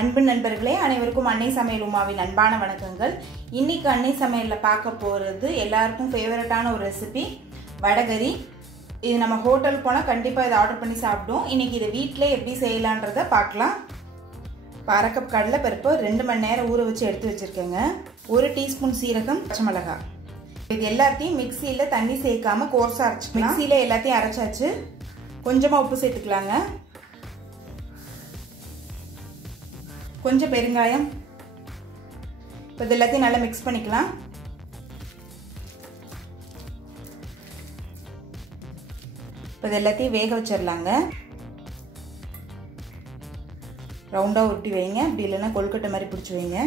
அன்பு நண்பர்களே அனைவருக்கும் அன்னை சமையல் உமாவின் அன்பான வணக்கங்கள். இன்னைக்கு அன்னை சமையல்ல பார்க்க போறது எல்லாருக்கும் ஃபேவரட்டான ஒரு ரெசிபி வடகரி. இது நம்ம ஹோட்டல் போனா கண்டிப்பா இத ஆர்டர் பண்ணி சாப்பிடுவோம். இன்னைக்கு இத வீட்லயே எப்படி செய்யலாம்ன்றத பார்க்கலாம். 1/2 கப் கடலை பருப்பு 2 மணி நேரம் ஊற வச்சு எடுத்து வச்சிருக்கேங்க. 1 டீஸ்பூன் சீரகம், பச்சை மிளகாய். இது எல்லாத்தையும் மிக்ஸில தண்ணி சேர்க்காம கோர்ஸா அரைச்சுக்கலாம். மிக்ஸில எல்லாத்தையும் அரைச்சாச்சு. கொஞ்சமா உப்பு சேர்த்துக்கலாங்க. கொஞ்சம் பெருங்காயம். இப்போ இது எல்லாத்தையும் நல்லா மிக்ஸ் பண்ணிக்கலாம். இப்போ இது எல்லாத்தையும் வேக வச்சிடலாங்க. ரவுண்டாக உருட்டி வைங்க, அப்படி இல்லைன்னா கொழுக்கட்டை மாதிரி பிடிச்சி வைங்க.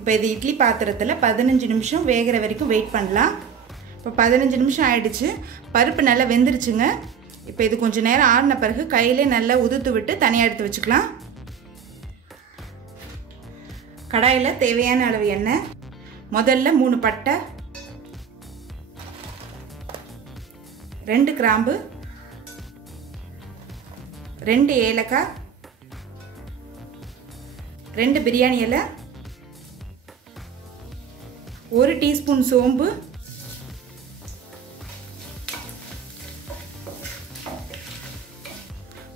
இப்போ இது இட்லி பாத்திரத்தில் 15 நிமிஷம் வேகிற வரைக்கும் வெயிட் பண்ணலாம். இப்போ 15 நிமிஷம் ஆயிடுச்சு. பருப்பு நல்லா வெந்துருச்சுங்க. இப்போ இது கொஞ்சம் நேரம் ஆறின பிறகு கையிலே நல்லா உதுத்து விட்டு தனியாக எடுத்து வச்சுக்கலாம். கடாயில் தேவையான அளவு எண்ணெய். முதல்ல 3 பட்டை, 2 கிராம்பு, 2 ஏலக்காய், 2 பிரியாணி இலை, 1 டீஸ்பூன் சோம்பு,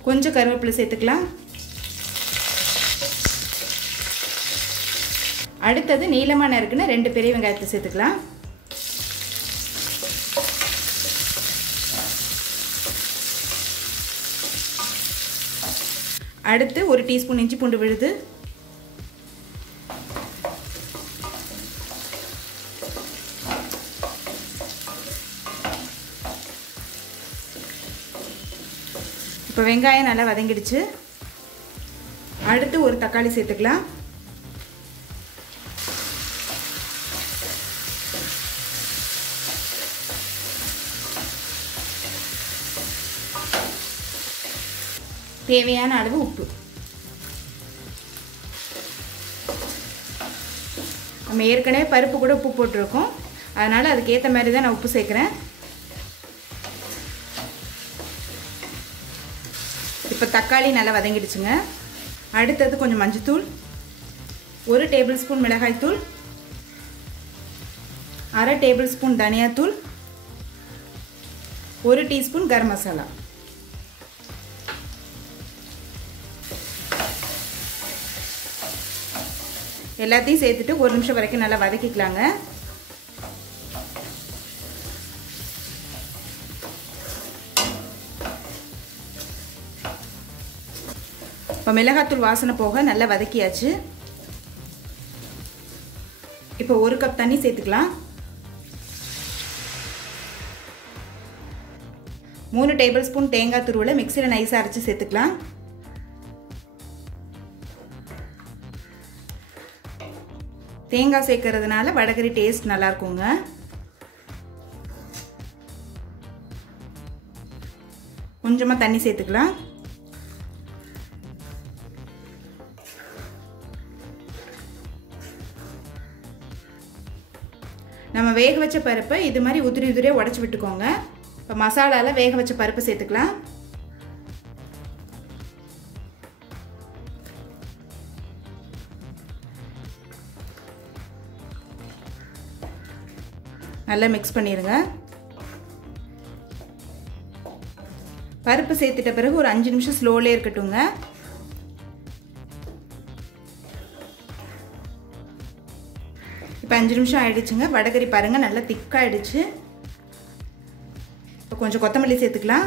கொஞ்சம் கருவேப்பிலை சேர்த்துக்கலாம். அடுத்தது நீளமாக நறுக்குன 2 பெரிய வெங்காயத்தை சேர்த்துக்கலாம். அடுத்து 1 டீஸ்பூன் இஞ்சி பூண்டு விழுது, இப்போ வெங்காயம் நல்லா வதங்கிடுச்சு. அடுத்து 1 தக்காளி சேர்த்துக்கலாம். தேவையான அளவு உப்பு. நம்ம ஏற்கனவே பருப்பு கூட உப்பு போட்டிருக்கோம், அதனால் அதுக்கேற்ற மாதிரி தான் நான் உப்பு சேர்க்குறேன். இப்போ தக்காளி நல்லா வதங்கிடுச்சுங்க. அடுத்தது கொஞ்சம் மஞ்சத்தூள், 1 டேபிள் ஸ்பூன் மிளகாய்த்தூள், 1/2 டேபிள் ஸ்பூன் தனியாத்தூள், 1 டீஸ்பூன் கரம் மசாலா. எல்லாத்தையும் சேர்த்துட்டு 1 நிமிஷம் வரைக்கும் நல்லா வதக்கிக்கலாங்க. இப்போ மிளகாத்தூள் வாசனை போக நல்லா வதக்கியாச்சு. இப்போ 1 கப் தண்ணி சேர்த்துக்கலாம். 3 டேபிள் ஸ்பூன் தேங்காய் துருவலை மிக்ஸியில் நைஸாக அரைச்சி சேர்த்துக்கலாம். தேங்காய் சேர்க்கறதுனால வடகரி டேஸ்ட் நல்லா இருக்குங்க. கொஞ்சமாக தண்ணி சேர்த்துக்கலாம். நம்ம வேக வச்ச பருப்பை இது மாதிரி உதிரி உதிரியாக உடச்சி விட்டுக்கோங்க. இப்போ மசாலாவில் வேக வச்ச பருப்பு சேர்த்துக்கலாம். நல்லா மிக்ஸ் பண்ணிடுங்க. பருப்பு சேர்த்துட்ட பிறகு ஒரு 5 நிமிஷம் ஸ்லோலே இருக்கட்டுங்க. இப்போ 5 நிமிஷம் ஆயிடுச்சுங்க. வடகரி பாருங்கள் நல்லா திக்காயிடுச்சு. இப்போ கொஞ்சம் கொத்தமல்லி சேர்த்துக்கலாம்.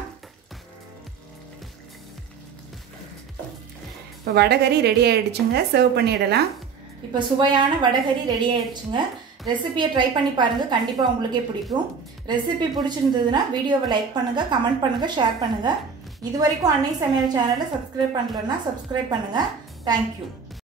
இப்போ வடகரி ரெடி ஆயிடுச்சுங்க. சர்வ் பண்ணிடலாம். இப்போ சுவையான வடகரி ரெடி ஆயிடுச்சுங்க. ரெசிபியை ட்ரை பண்ணி பாருங்கள், கண்டிப்பாக உங்களுக்கே பிடிக்கும். ரெசிபி பிடிச்சிருந்ததுன்னா வீடியோவை லைக் பண்ணுங்கள், கமெண்ட் பண்ணுங்கள், ஷேர் பண்ணுங்கள். இது வரைக்கும் அன்னை சமையல் சேனலை சப்ஸ்கிரைப் பண்ணலன்னா சப்ஸ்கிரைப் பண்ணுங்கள். தேங்க்யூ.